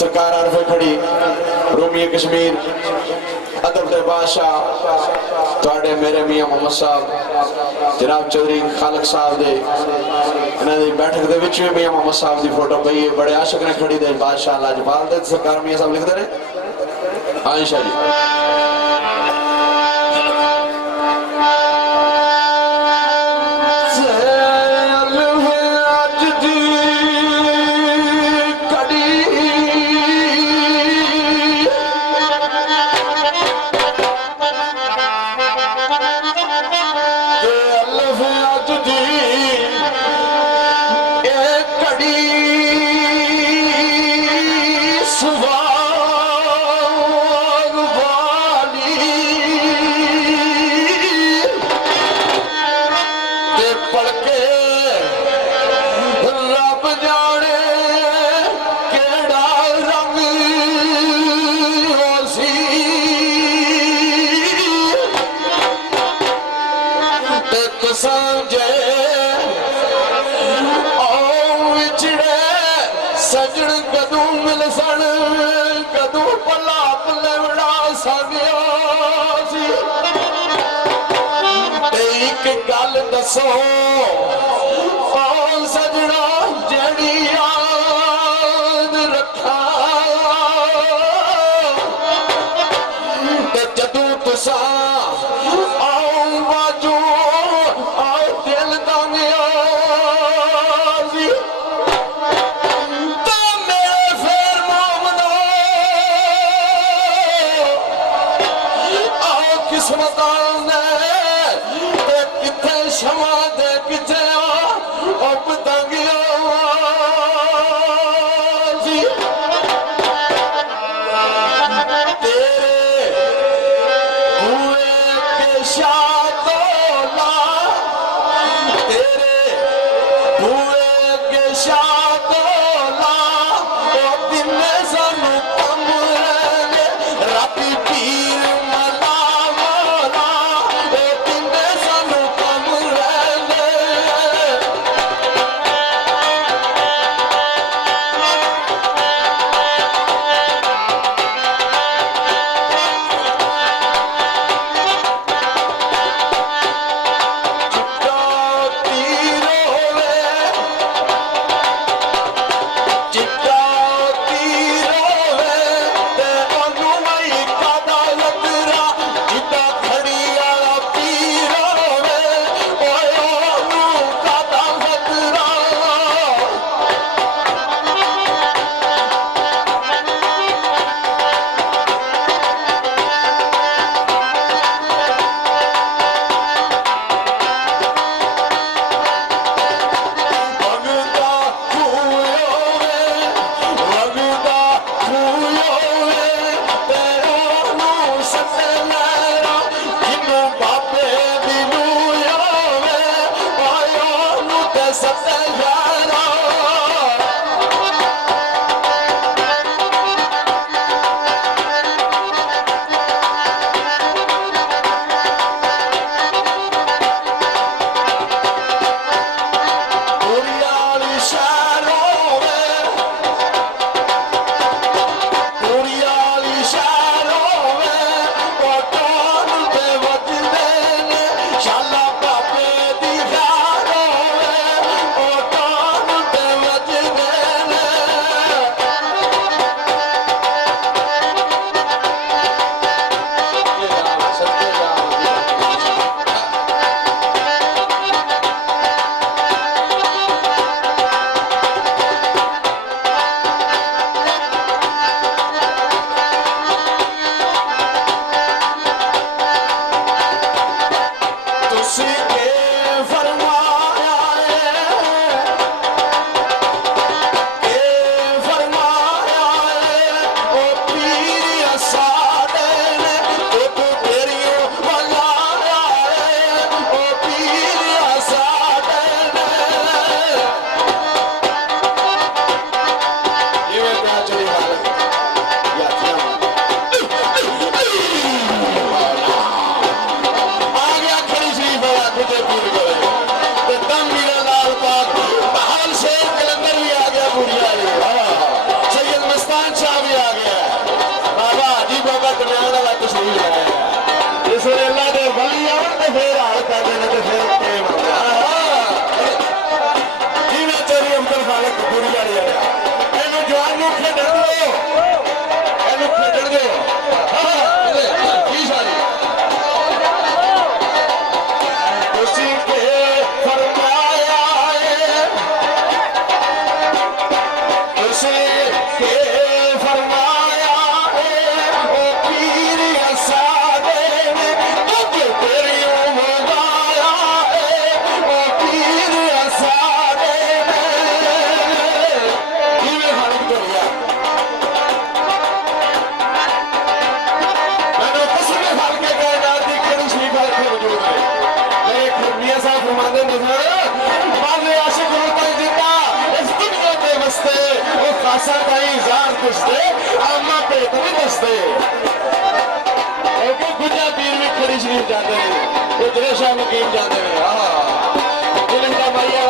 सरकार आरफे खड़ी रोमी कश्मीर अदब दे बादशाह तुहाडे मेरे मियां मोहम्मद साहब जनाब चौधरी खालक साहब दे इन्हां दी बैठक दे विच भी मियां मोहम्मद साहब दी फोटो पई है। बड़े आशिक ने खड़ी दे बादशाह लाजपाल दे सरकार मियां साहब लिखदे ने आयशा जी कड़ी सुभान वाली ते पढ़ के रब जाने केड़ा रंग होसी ते समझे सजन कदू मिल सन कदू पला पलवड़ा सागिया सी ते एक गल दसो ओ सजना जड़ी याद रखा ते जदू तुसा आओ बाजू आओ दिल दंगिया सी किस्मत ने किथे क्षमा दे किथे पतंगिया तेरे हुए के शादोला तेरे हुए के शादोला दिन सानू कम राती पीर असा ताई जार कुछते आमा पे कोई दसते ओके गुजा पीर भी खड़ी शरीफ जाते हैं वो जरे शाह मकीम जाते हैं हां दिल का भैया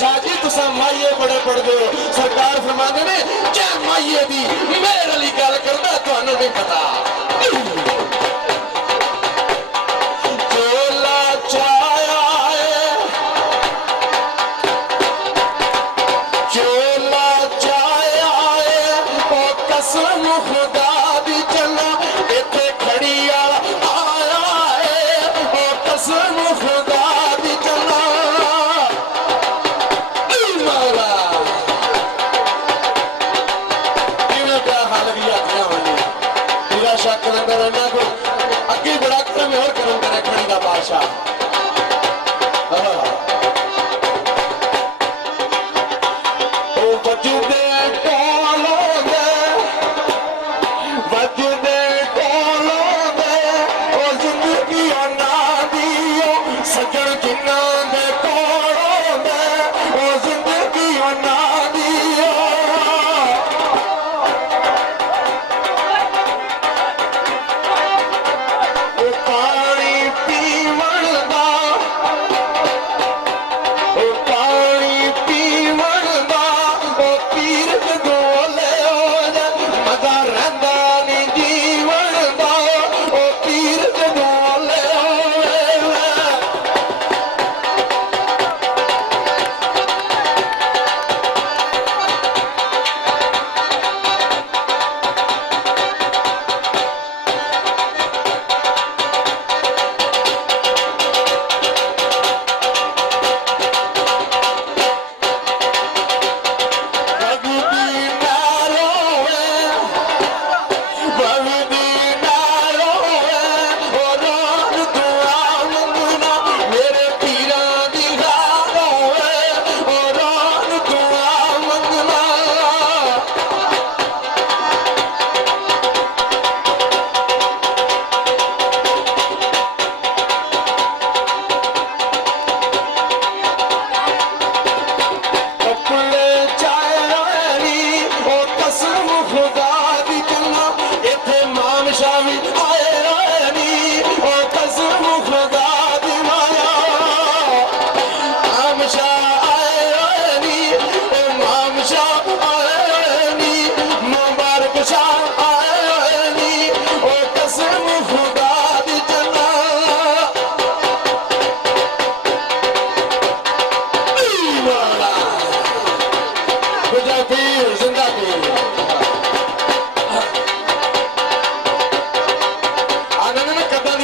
शाजी तुसा माइये बड़े पढ़दे हो सरकार फरमांदे ने जे माइये दी मेरे लिए गल करदा तुहानू नहीं पता चोला चाया है चोला चाया है ओ कसम खुदा दी चला इथे खड़ी आया है ओ कसम खुदा दी चला अगे बड़ा क्रम और करम करे खड़ी का बादशाह ओ बजदे टोलोगे ओ जिंदगी ना दियो सजन जिन्ना दे टोलोगे ओ जिंदगी ना दियो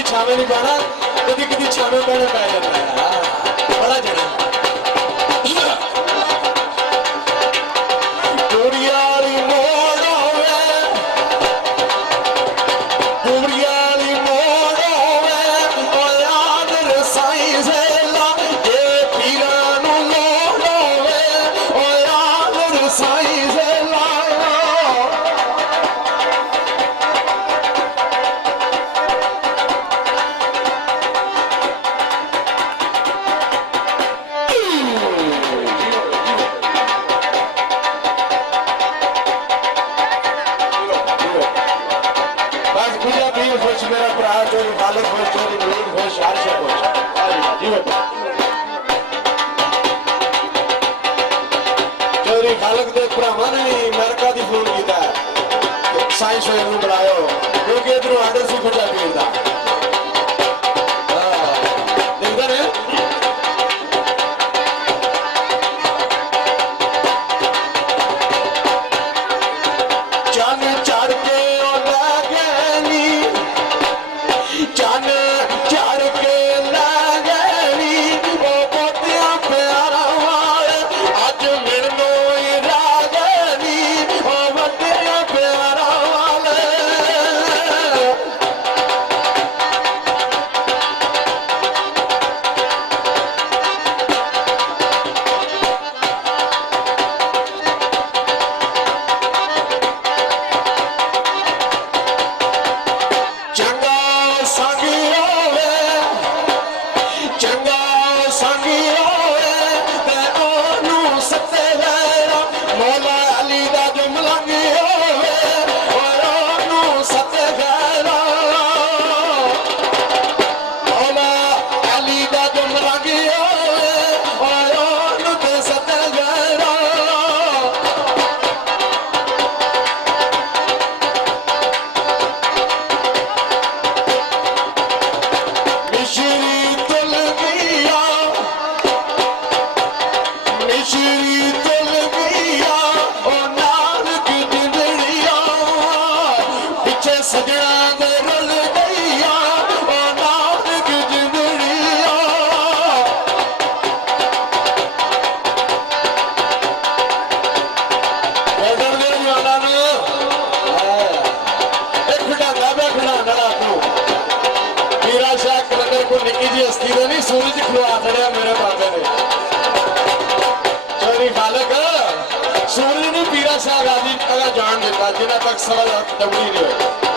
छावे नहीं पाना कभी कभी छावे पाने पाया जाता है बड़ा जना चौधरी खालक के भरावां ने भी अमेरिका की फोन किया साइंस शोर में बुलायो क्योंकि इधरों आर्डर सी गुजा पीर दा देखते रहे सूरज खिलवा खड़िया मेरे बाबे ने चौधरी खालक सूरज ने पीरा शाह गाजी अगर जान देता जिन्हें तक सवाल दबड़ी नहीं हुई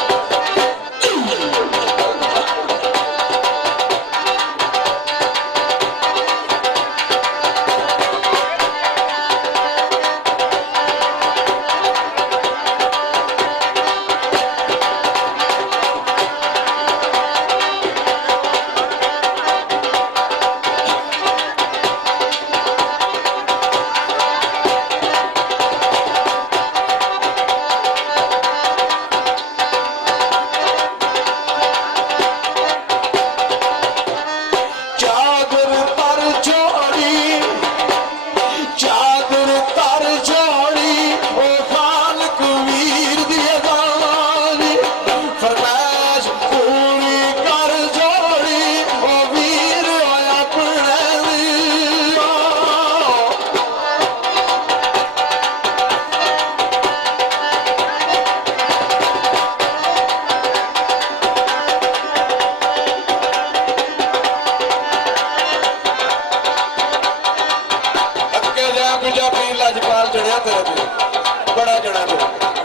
बड़ा जना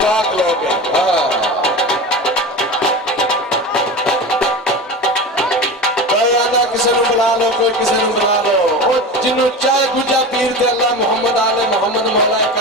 पाक लोग है किसी बुला लो कोई किसी बुला लो जिन्हों चाहे गुजा पीर ते अल्लाह मोहम्मद आले मोहम्मद मौला